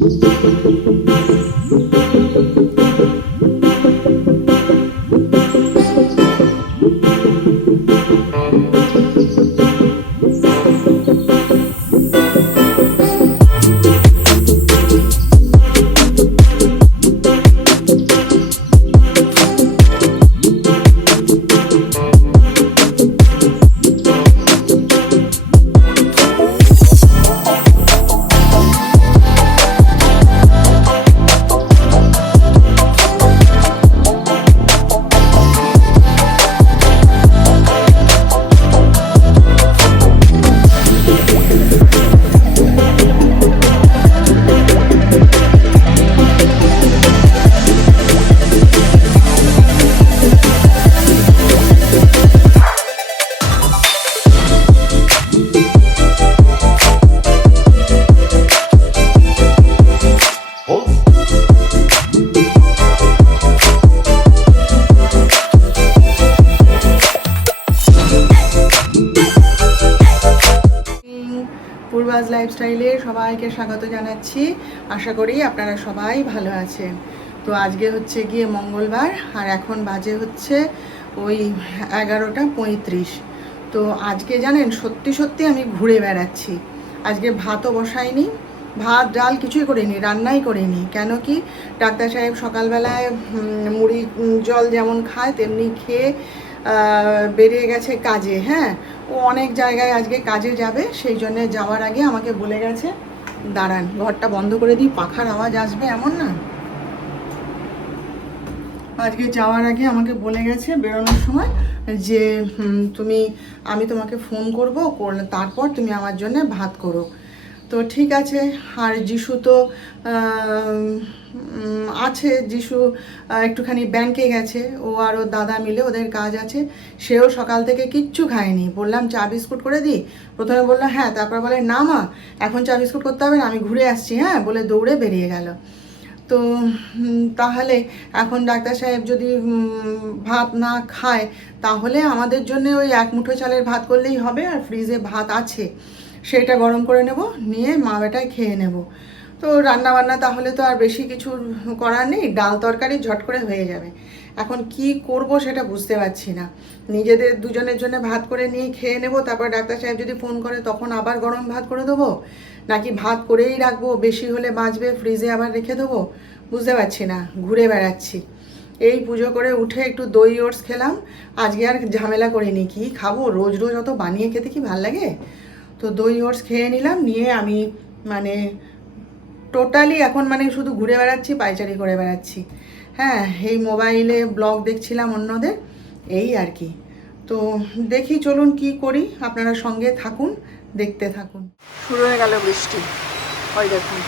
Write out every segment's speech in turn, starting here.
Música লাইফস্টাইলে সবাইকে স্বাগত জানাচ্ছি। আশা করি আপনারা সবাই ভালো আছেন। তো আজকে হচ্ছে গিয়ে মঙ্গলবার, আর এখন বাজে হচ্ছে ওই এগারোটা পঁয়ত্রিশ। তো আজকে জানেন, সত্যি সত্যি আমি ঘুরে বেড়াচ্ছি। আজকে ভাতও বসাইনি, ভাত, ডাল কিছুই করিনি, রান্নাই করিনি। কেন কি? ডাক্তার সাহেব সকালবেলায় মুড়ি জল যেমন খায়, তেমনি খেয়ে বেরিয়ে গেছে কাজে হ্যাঁ? ও অনেক জায়গায় আজকে কাজে যাবে, সেই জন্যে যাওয়ার আগে আমাকে বলে গেছে, দাঁড়ান, ঘরটা বন্ধ করে দিই, পাখার আওয়াজ আসবে এমন না? আজকে যাওয়ার আগে আমাকে বলে গেছে বেরোনোর সময় যে তুমি, আমি তোমাকে ফোন করব তারপর তুমি আমার জন্য ভাত করো। তো ঠিক আছে, আর যিশু তো আছে, যিশু একটুখানি ব্যাংকে গেছে, ও আর ওর দাদা মিলে ওদের কাজ আছে, সেও সকাল থেকে কিচ্ছু খায়নি। বললাম, চা বিস্কুট করে দিই? প্রথমে বলল হ্যাঁ। তারপর বলে, না মা, এখন চা বিস্কুট করতে হবে না, আমি ঘুরে আসছি। হ্যাঁ বলে দৌড়ে বেরিয়ে গেল। তো তাহলে এখন ডাক্তার সাহেব যদি ভাত না খায়, তাহলে আমাদের জন্য ওই এক মুঠো চালের ভাত করলেই হবে আর ফ্রিজে ভাত আছে। সেটা গরম করে নেব, নিয়ে মা বেটায় খেয়ে নেব। তো রান্না বান্না তাহলে তো আর বেশি কিছু করার নেই, ডাল তরকারি ঝট করে হয়ে যাবে। এখন কি করব সেটা বুঝতে পারছি না। নিজেদের দুজনের জন্য ভাত করে নিয়ে খেয়ে নেব, তারপর ডাক্তার সাহেব যদি ফোন করে, তখন আবার গরম ভাত করে দেবো। নাকি ভাত করেই রাখব? বেশি হলে বাঁচবে? ফ্রিজে আবার রেখে দেবো? বুঝতে পারছি না, ঘুরে বেড়াচ্ছি। এই পুজো করে উঠে একটু দই ওটস খেলাম। আজকে আর ঝামেলা করিনি। কি খাব? রোজ রোজ অত বানিয়ে খেতে কি ভালো লাগে? তো দই ওটস খেয়ে নিলাম, নিয়ে আমি মানে টোটালি এখন মানে শুধু ঘুরে বেড়াচ্ছি, পাইচারি করে বেড়াচ্ছি। হ্যাঁ এই মোবাইলে ব্লগ দেখছিলাম অন্যদের, এই আর কি। তো দেখি চলুন কি করি, আপনারা সঙ্গে থাকুন। দেখতে থাকুন। শুরু হয়ে গেল বৃষ্টি। ওই দেখুন।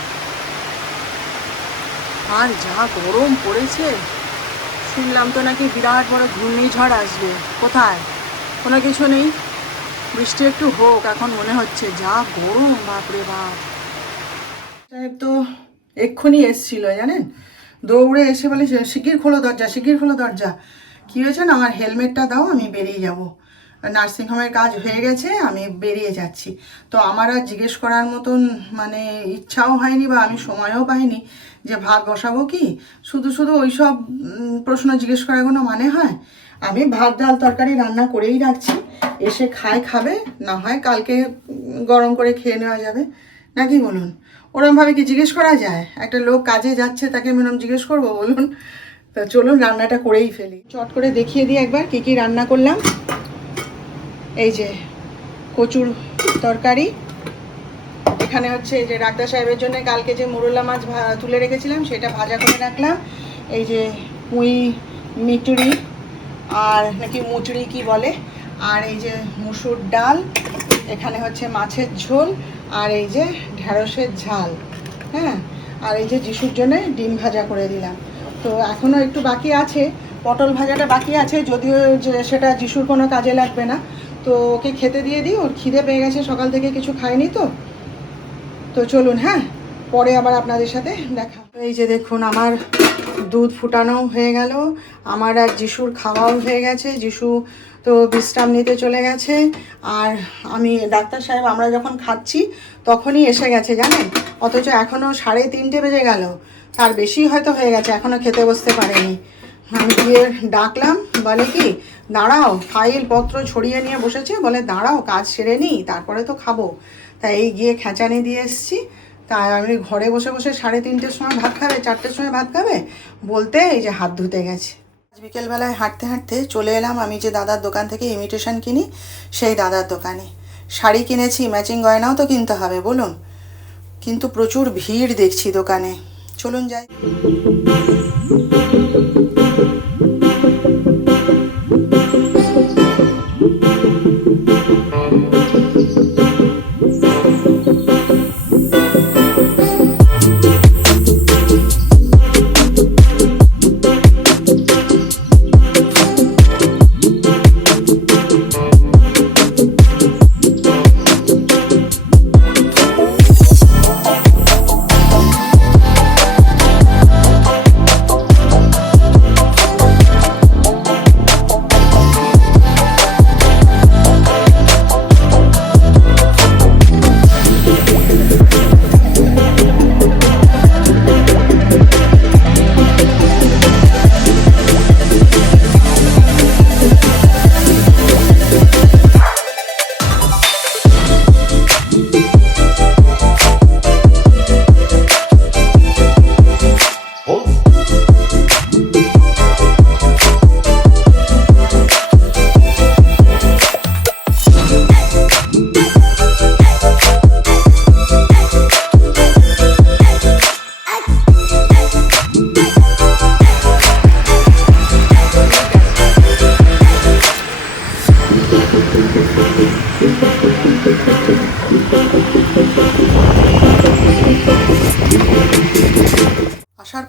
আর যা গরম পড়েছে। শুনলাম তো নাকি বিরাট বড় ঘূর্ণিঝড় আসবে। কোথায়? কোনো কিছু নেই? বৃষ্টি একটু হোক, এখন মনে হচ্ছে যা গরম, বাপরে বাপ। সাহেব তো এক্ষুনি এসছিল, জানেন? দৌড়ে এসে বলে শিগগির খোলো দরজা, শিগগির খোলো দরজা। কী হয়েছে না? আমার হেলমেটটা দাও, আমি বেরিয়ে যাব। নার্সিংহোমের কাজ হয়ে গেছে, আমি বেরিয়ে যাচ্ছি। তো আমার আর জিজ্ঞেস করার মতন মানে ইচ্ছাও হয়নি বা আমি সময়ও পাইনি যে ভাত বসাবো কি। শুধু শুধু ওই সব প্রশ্ন জিজ্ঞেস করার কোনো মানে হয়? আমি ভাত, ডাল, তরকারি রান্না করেই রাখছি। এসে খায় খাবে, না হয় কালকে গরম করে খেয়ে নেওয়া যাবে। নাকি বলুন? ওরমভাবে কি জিজ্ঞেস করা যায়? একটা লোক কাজে যাচ্ছে, তাকে মিনিমাম জিজ্ঞেস করব বলুন? তা চলুন রান্নাটা করেই ফেলি। চট করে দেখিয়ে দিই একবার কী কী রান্না করলাম। এই যে কচুর তরকারি। এখানে হচ্ছে যে ডাক্তার সাহেবের জন্য কালকে যে মুরুল্লা মাছ তুলে রেখেছিলাম, সেটা ভাজা করে রাখলাম। এই যে পুঁই, মিটুরি আর নাকি মুচড়ি কি বলে? আর এই যে মুসুর ডাল, এখানে হচ্ছে মাছের ঝোল আর এই যে ঢ্যাঁড়সের ঝাল হ্যাঁ? আর এই যে যিশুর জন্য ডিম ভাজা করে দিলাম। তো এখনও একটু বাকি আছে, পটল ভাজাটা বাকি আছে, যদিও যে সেটা যিশুর কোনো কাজে লাগবে না। তো ওকে খেতে দিয়ে দিই, ওর খিদে পেয়ে গেছে, সকাল থেকে কিছু খায়নি তো। তো চলুন হ্যাঁ? পরে আবার আপনাদের সাথে দেখা। এই যে দেখুন, আমার দুধ ফুটানো হয়ে গেল, আমার আর যিশুর খাওয়াও হয়ে গেছে, যিশু তো বিশ্রাম নিতে চলে গেছে, আর আমি ডাক্তার সাহেব, আমরা যখন খাচ্ছি, তখনই এসে গেছে, জানেন? অথচ এখনও সাড়ে তিনটে বেজে গেল, তার বেশি হয়তো হয়ে গেছে এখনও খেতে বসতে পারেনি। আমি গিয়ে ডাকলাম, বলে কি, দাঁড়াও, ফাইল পত্র ছড়িয়ে নিয়ে বসেছে? বলে, দাঁড়াও, কাজ সেরে নিই, তারপরে তো খাব। তাই এই গিয়ে খেঁচানি দিয়ে এসছি। তাই আমি ঘরে বসে বসে সাড়ে তিনটের সময় ভাত খাবে, চারটের সময় ভাত খাবে? বলতে এই যে হাত ধুতে গেছে। আজ বিকেলবেলায় হাঁটতে হাঁটতে চলে এলাম আমি যে দাদার দোকান থেকে ইমিটেশন কিনি, সেই দাদার দোকানে। শাড়ি কিনেছি, ম্যাচিং গয়নাও তো কিনতে হবে, বলুন। কিন্তু প্রচুর ভিড় দেখছি দোকানে। চলুন যাই।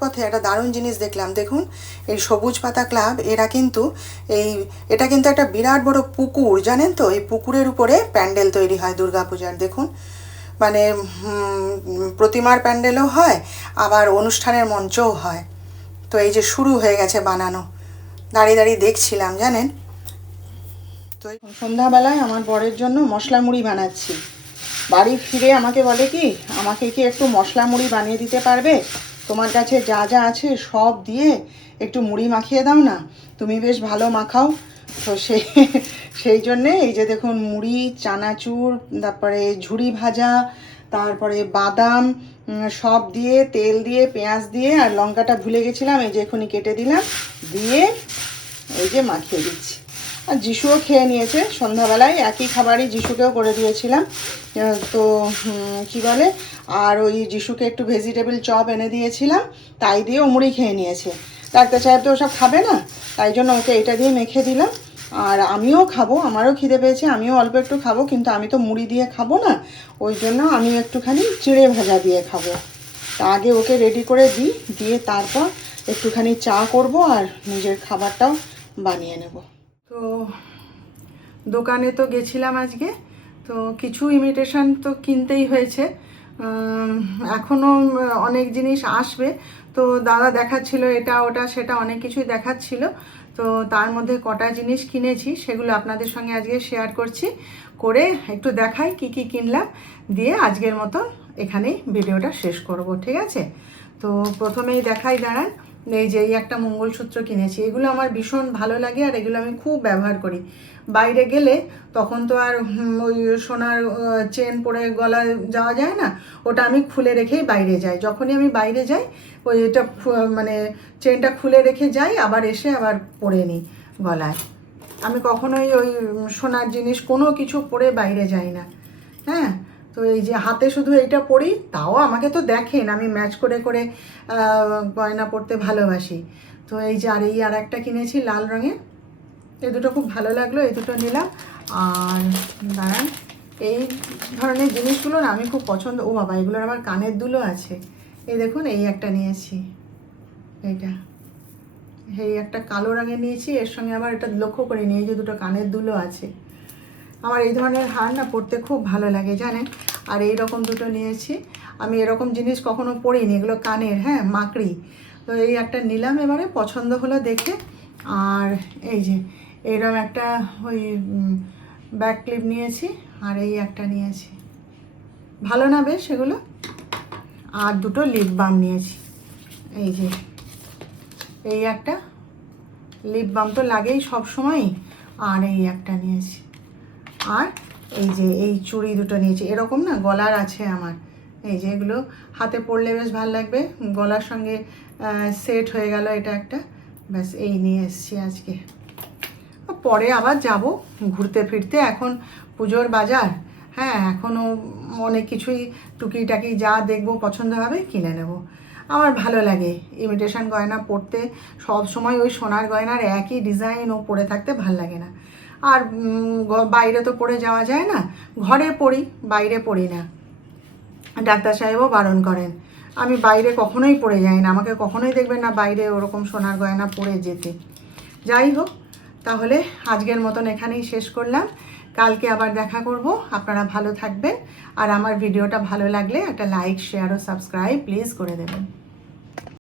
পথে একটা দারুণ জিনিস দেখলাম। দেখুন, এই সবুজ পাতা ক্লাব, এরা কিন্তু এই, এটা কিন্তু একটা বিরাট বড় পুকুর, জানেন তো? এই পুকুরের উপরে প্যান্ডেল তৈরি হয় দুর্গাপূজার, দেখুন। মানে প্রতিমার প্যান্ডেলও হয়, আবার অনুষ্ঠানের মঞ্চও হয়। তো এই যে শুরু হয়ে গেছে বানানো। দাঁড়িয়ে দাঁড়িয়ে দেখছিলাম, জানেন? তো সন্ধ্যাবেলায় আমার বরের জন্য মশলা মুড়ি বানাচ্ছি। বাড়ি ফিরে আমাকে বলে কি, আমাকে কি একটু মশলা মুড়ি বানিয়ে দিতে পারবে? তোমার কাছে যা যা আছে সব দিয়ে একটু মুড়ি মাখিয়ে দাও না। তুমি বেশ ভালো মাখাও। তো সেই সেই জন্যে এই যে দেখুন মুড়ি, চানাচুর, তারপরে ঝুড়ি ভাজা, তারপরে বাদাম সব দিয়ে, তেল দিয়ে, পেঁয়াজ দিয়ে আর লঙ্কাটা ভুলে গেছিলাম, এই যে এখনই কেটে দিলাম, দিয়ে এই যে মাখিয়ে দিচ্ছি। আর যিশুও খেয়ে নিয়েছে। সন্ধ্যাবেলায় একই খাবারই যিশুকেও করে দিয়েছিলাম। তো কি বলে? আর ওই যিশুকে একটু ভেজিটেবল চপ এনে দিয়েছিলাম, তাই দিয়ে ও মুড়ি খেয়ে নিয়েছে। ডাক্তার সাহেব তো ওসব খাবে না, তাই জন্য ওকে এটা দিয়ে মেখে দিলাম। আর আমিও খাব, আমারও খিদে পেয়েছে, আমিও অল্প একটু খাব, কিন্তু আমি তো মুড়ি দিয়ে খাব না। ওই জন্য আমি একটুখানি চিড়ে ভাজা দিয়ে খাব। তা আগে ওকে রেডি করে দিই, দিয়ে তারপর একটুখানি চা করব আর নিজের খাবারটাও বানিয়ে নেব। তো দোকানে তো গেছিলাম আজকে তো কিছু ইমিটেশন তো কিনতেই হয়েছে। উম, এখনও অনেক জিনিস আসবে। তো দাদা দেখাচ্ছিল এটা ওটা সেটা অনেক কিছুই দেখাচ্ছিল। তো তার মধ্যে কটা জিনিস কিনেছি সেগুলো আপনাদের সঙ্গে আজকে শেয়ার করছি। করে একটু দেখাই কি কি কিনলাম দিয়ে আজকের মতো এখানেই ভিডিওটা শেষ করব ঠিক আছে? তো প্রথমেই দেখাই দাঁড়ান। এই যে, এই একটা মঙ্গলসূত্র কিনেছি, এগুলো আমার ভীষণ ভালো লাগে আর এগুলো আমি খুব ব্যবহার করি। বাইরে গেলে তখন তো আর ওই সোনার চেন পরে গলা যাওয়া যায় না, ওটা আমি খুলে রেখেই বাইরে যাই। যখনই আমি বাইরে যাই, ওই এটা মানে চেনটা খুলে রেখে যাই, আবার এসে আবার পরে নিই গলায়। আমি কখনোই ওই সোনার জিনিস কোনো কিছু পরে বাইরে যাই না। হ্যাঁ? তো এই যে হাতে শুধু এইটা পরি, তাও আমাকে তো দেখেন, আমি ম্যাচ করে করে গয়না পরতে ভালোবাসি। তো এই যে আর এই আর একটা কিনেছি লাল রঙের এই দুটো খুব ভালো লাগল, এই দুটো নিলাম। আর দাঁড়ান, এই ধরনের জিনিসগুলো না আমি খুব পছন্দ, ও বাবা, এগুলোর আমার কানের দুলো আছে। এই দেখুন, এই একটা নিয়েছি, এইটা। এই একটা কালো রঙের নিয়েছি, এর সঙ্গে আবার এটা লক্ষ্য করে নিয়ে যে দুটো কানের দুলো আছে। আমার এই ধরনের হার না পরতে খুব ভালো লাগে, জানেন? আর এই রকম দুটো নিয়েছি। আমি এরকম জিনিস কখনো পরিনি, এগুলো কানের হ্যাঁ মাকড়ি। তো এই একটা নিলাম এবারে, পছন্দ হলো দেখে। আর এই যে এইরকম একটা ওই ব্যাক ক্লিপ নিয়েছি, আর এই একটা নিয়েছি। ভালো না বেশ এগুলো? আর দুটো লিপ বাম নিয়েছি। এই যে, এই একটা। লিপ বাম তো লাগেই সব সময়ই। আর এই একটা নিয়েছি। আর এই যে এই চুড়ি দুটো নিয়েছি। এরকম না গলার আছে আমার। এই যে এগুলো হাতে পরলে বেশ ভালো লাগবে। গলার সঙ্গে সেট হয়ে গেল এটা একটা। ব্যাস, এই নিয়ে এসছি আজকে। পরে আবার যাব ঘুরতে ফিরতে। এখন পুজোর বাজার। হ্যাঁ এখনও অনেক কিছুই টুকিটাকি যা দেখব পছন্দ হবে কিনে নেব। আমার ভালো লাগে ইমিটেশন গয়না পরতে। সব সময় ওই সোনার গয়নার একই ডিজাইন ও পরে থাকতে ভালো লাগে না। আর বাইরে তো পড়ে যাওয়া যায় না। ঘরে পড়ি, বাইরে পড়ি না। ডাক্তার সাহেবও বারণ করেন, আমি বাইরে কখনোই পড়ে যাই না। আমাকে কখনোই দেখবেন না বাইরে ওরকম সোনার গয়না পড়ে যেতে। যাই হোক, তাহলে আজকের মতন এখানেই শেষ করলাম। কালকে আবার দেখা করব। আপনারা ভালো থাকবেন। আর আমার ভিডিওটা ভালো লাগলে একটা লাইক, শেয়ার ও সাবস্ক্রাইব প্লিজ করে দেবেন।